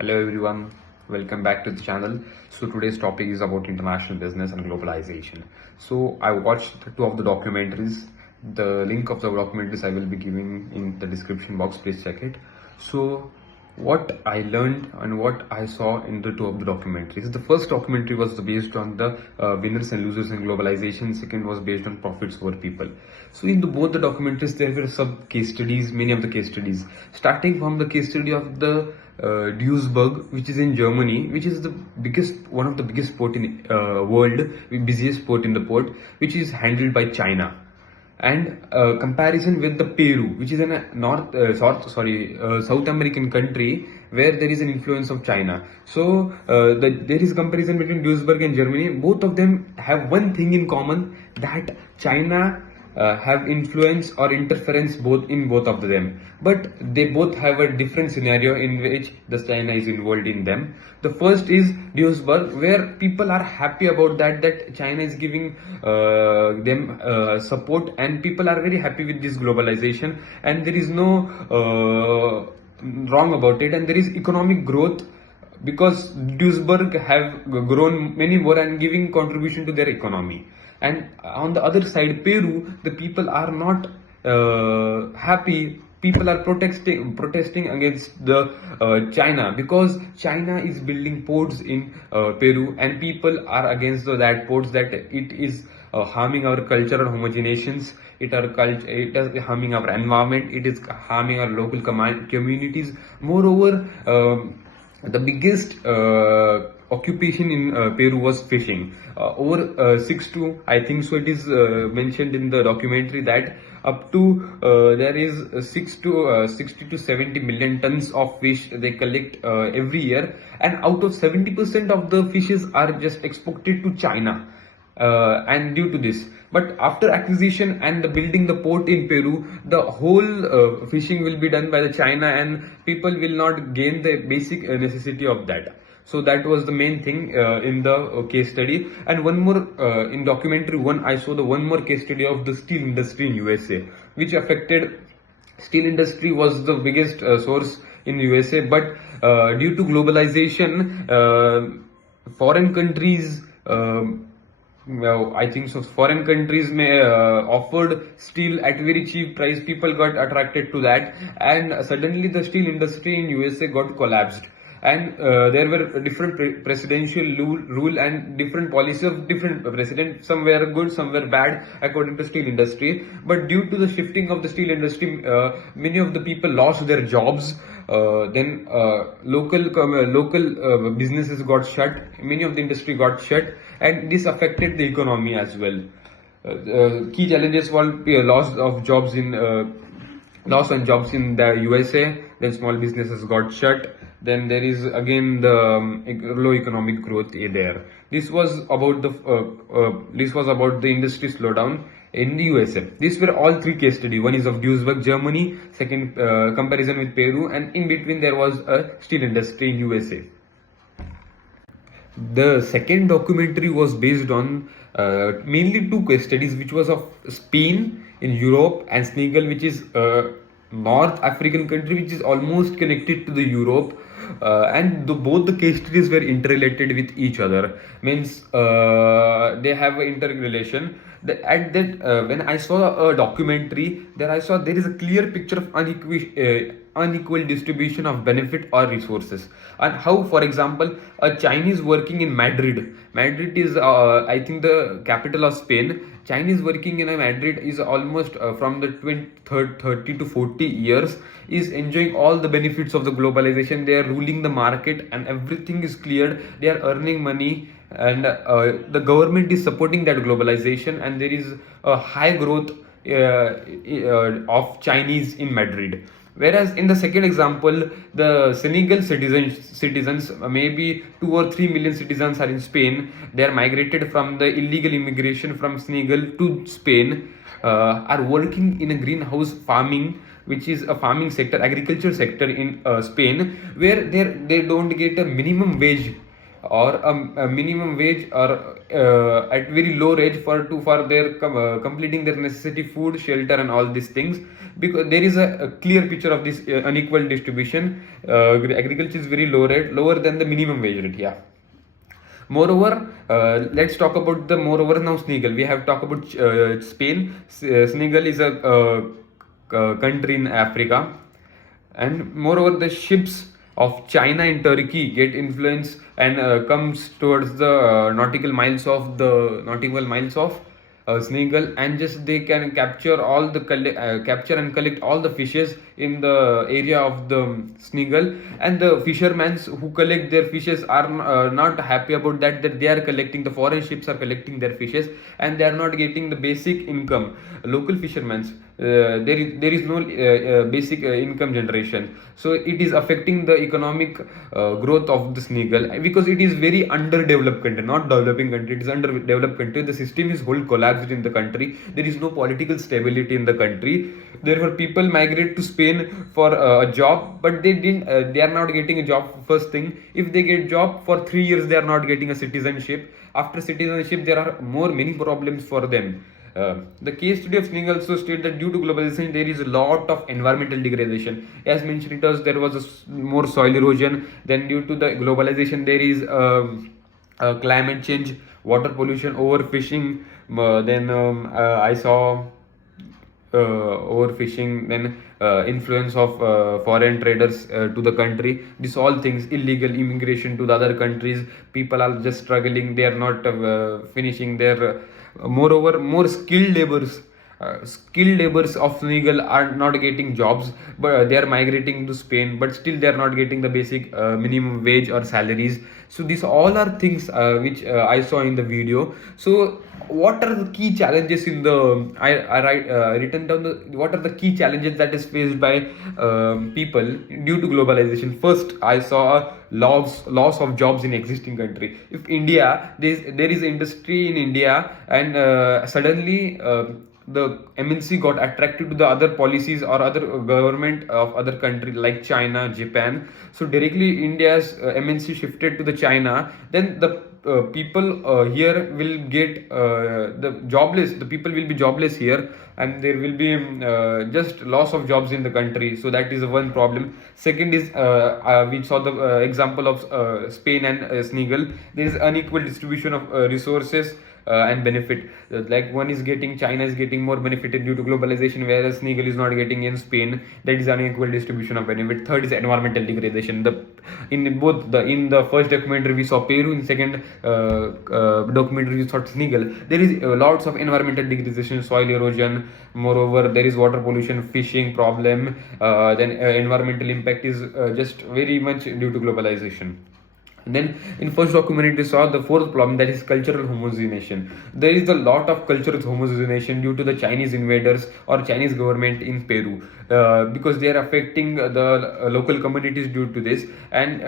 Hello everyone, welcome back to the channel. So today's topic is about international business and globalization. So I watched two of the documentaries. The link of the documentaries I will be giving in the description box, please check it. So what I learned and what I saw in the two of the documentaries. The first documentary was based on the winners and losers in globalization. Second was based on profits over people. So in both the documentaries there were sub case studies, many of the case studies. Starting from the case study of the Duisburg, which is in Germany, which is the biggest, one of the biggest port in world, busiest port in the port, which is handled by China, and comparison with the Peru, which is in a South American country where there is an influence of China. So there is comparison between Duisburg and Germany. Both of them have one thing in common, that China have influence or interference both of them, but they both have a different scenario in which the China is involved in them. The first is Duisburg, where people are happy about that China is giving them support, and people are very happy with this globalization, and there is no wrong about it, and there is economic growth because Duisburg have grown many more and giving contribution to their economy. And on the other side, Peru, the people are not happy. People are protesting against the China, because China is building ports in Peru, and people are against that ports, that it is harming our cultural homogeneations. It is harming our environment. It is harming our local communities. Moreover, the biggest occupation in Peru was fishing. Over 6 to, I think so, it is mentioned in the documentary that up to there is 60 to 70 million tons of fish they collect every year, and out of 70% of the fishes are just exported to China. And due to this, but after acquisition and the building the port in Peru, the whole fishing will be done by the China, and people will not gain the basic necessity of that. So that was the main thing in the case study. And one more in documentary one, I saw the one more case study of the steel industry in USA, which affected. Steel industry was the biggest source in USA, but due to globalization, foreign countries. Well, I think so. Foreign countries may offered steel at very cheap price. People got attracted to that, and suddenly the steel industry in USA got collapsed. And there were different presidential rule and different policy of different presidents. Some were good, some were bad according to steel industry. But due to the shifting of the steel industry, many of the people lost their jobs. Then local businesses got shut. Many of the industry got shut, and this affected the economy as well. Key challenges were loss on jobs in the USA. Then small businesses got shut. Then there is again the low economic growth there. This was about the industry slowdown in the USA. These were all three case studies. One is of Duisburg, Germany. Second, comparison with Peru, and in between there was a steel industry in USA. The second documentary was based on mainly two case studies, which was of Spain in Europe, and Senegal, which is North African country, which is almost connected to the Europe. And both the case studies were interrelated with each other. Means they have an interrelation. When I saw a documentary, there I saw there is a clear picture of unequal distribution of benefit or resources, and how, for example, a Chinese working in Madrid. Madrid is I think the capital of Spain. Chinese working in Madrid is almost from the 30 to 40 years, is enjoying all the benefits of the globalization. They are ruling the market and everything is cleared. They are earning money, and the government is supporting that globalization, and there is a high growth of Chinese in Madrid. Whereas in the second example, the Senegal citizens, maybe 2 or 3 million citizens are in Spain. They are migrated from the illegal immigration from Senegal to Spain, are working in a greenhouse farming, which is a farming sector, agriculture sector in Spain, where they don't get a minimum wage or a minimum wage, or at very low wage for their completing their necessity, food, shelter, and all these things. Because there is a clear picture of this unequal distribution. Agriculture is very low rate, lower than the minimum wage rate. Yeah. Moreover, let's talk about the moreover now Senegal. We have talked about Spain. Senegal is a country in Africa, and moreover the ships of China and Turkey get influence and comes towards the nautical miles of Senegal, and just they can capture capture and collect all the fishes in the area of the Senegal. And the fishermen who collect their fishes are not happy about that they are collecting, the foreign ships are collecting their fishes, and they are not getting the basic income. Local fishermen, there is no basic income generation, so it is affecting the economic growth of the Senegal, because it is very underdeveloped country, not developing country, it is underdeveloped country. The system is whole collapsed in the country. There is no political stability in the country. Therefore people migrate to Spain for a job, but they are not getting a job. First thing, if they get job for 3 years, they are not getting a citizenship. After citizenship, there are many problems for them. The case study of Senegal also state that due to globalization, there is a lot of environmental degradation. As mentioned, there was more soil erosion. Then, due to the globalization, there is climate change, water pollution, overfishing. I saw overfishing, then influence of foreign traders to the country. These all things, illegal immigration to the other countries. People are just struggling. They are not finishing their. Moreover, more skilled laborers of Senegal are not getting jobs, but they are migrating to Spain, but still they are not getting the basic minimum wage or salaries. So these all are things which I saw in the video. So what are the key challenges in the I written down what are the key challenges that is faced by people due to globalization. First, I saw loss of jobs in existing country. If India, there is industry in India, and suddenly the MNC got attracted to the other policies or other government of other country like China, Japan. So directly India's MNC shifted to the China. Then the people here will get the jobless. The people will be jobless here, and there will be just loss of jobs in the country. So that is one problem. Second is we saw the example of Spain and Senegal. There is unequal distribution of resources and benefit. Like one is getting, China is getting more benefited due to globalization, whereas Senegal is not getting in Spain. That is unequal distribution of benefit. Third is environmental degradation. In the first documentary we saw Peru, in second documentary we saw Senegal. There is lots of environmental degradation, soil erosion. Moreover, there is water pollution, fishing problem. Then environmental impact is just very much due to globalization. Then in first documentary we saw the fourth problem, that is cultural homogenization. There is a lot of cultural homogenization due to the Chinese invaders or Chinese government in Peru, because they are affecting the local communities due to this, and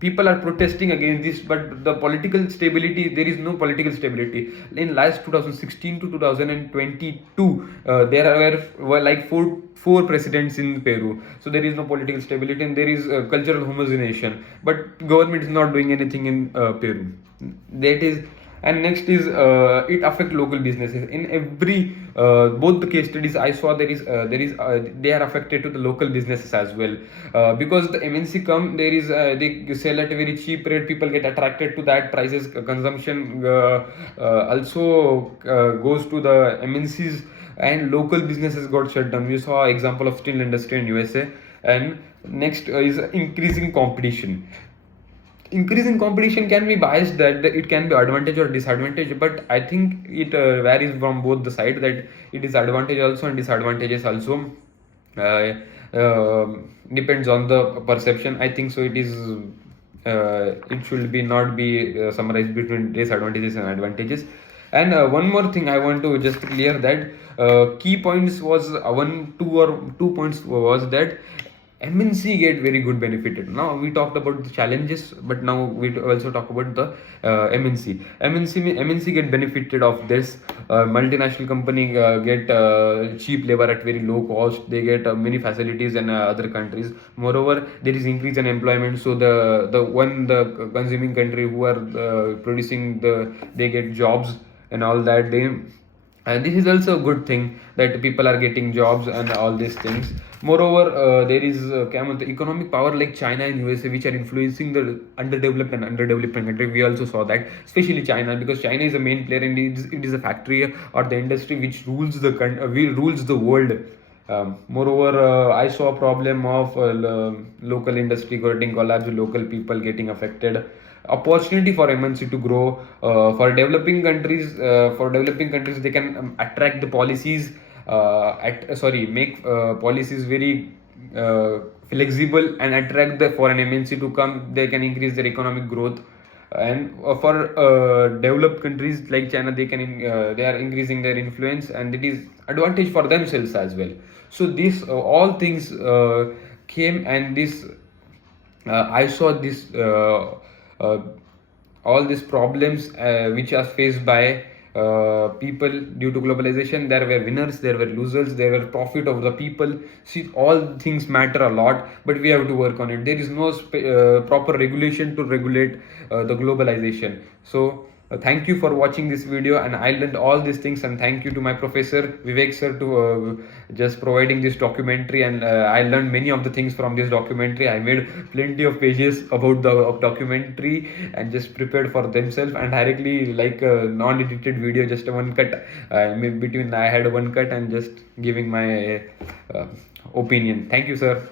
people are protesting against this. But the political stability, there is no political stability. In last 2016 to 2022, there were like four presidents in Peru. So there is no political stability, and there is cultural homogenization. But government is not doing anything in Peru. That is. And next is it affect local businesses. In every both the case studies I saw, there is they are affected to the local businesses as well, because the MNC come, there is they sell at a very cheap rate. People get attracted to that prices. Consumption also goes to the MNCs, and local businesses got shut down. We saw example of steel industry in USA. And next is increasing competition. Increasing competition can be biased, that it can be advantage or disadvantage, but I think it varies from both the side, that it is advantage also and disadvantages also. uh, Depends on the perception. I think so it is it should be not be summarized between disadvantages and advantages. And one more thing I want to just clear, that key points was 2 points was that MNC get very good benefited. Now we talked about the challenges, but now we also talk about the MNC. MNC get benefited of this. Multinational company get cheap labor at very low cost. They get many facilities in other countries. Moreover, there is increase in employment. So the consuming country who are producing they get jobs and all that. And this is also a good thing that people are getting jobs and all these things. Moreover, there is the economic power like China and USA, which are influencing the underdeveloped and underdeveloping country. We also saw that, especially China, because China is a main player and it is a factory or the industry which rules the world. Moreover, I saw a problem of local industry getting collapsed, local people getting affected. Opportunity for MNC to grow. For developing countries, they can attract the policies. Make policies very flexible and attract the foreign MNC to come. They can increase their economic growth. And for developed countries like China, they are increasing their influence, and it is advantage for themselves as well. So these all things came, and this I saw this all these problems which are faced by people due to globalization. There were winners, there were losers, there were profit of the people. See, all things matter a lot, but we have to work on it. There is no proper regulation to regulate the globalization. So thank you for watching this video, and I learned all these things, and thank you to my professor Vivek sir to just providing this documentary, and I learned many of the things from this documentary. I made plenty of pages about the documentary and just prepared for themselves, and directly like a non-edited video, just a one cut between I had one cut and just giving my opinion. Thank you, sir.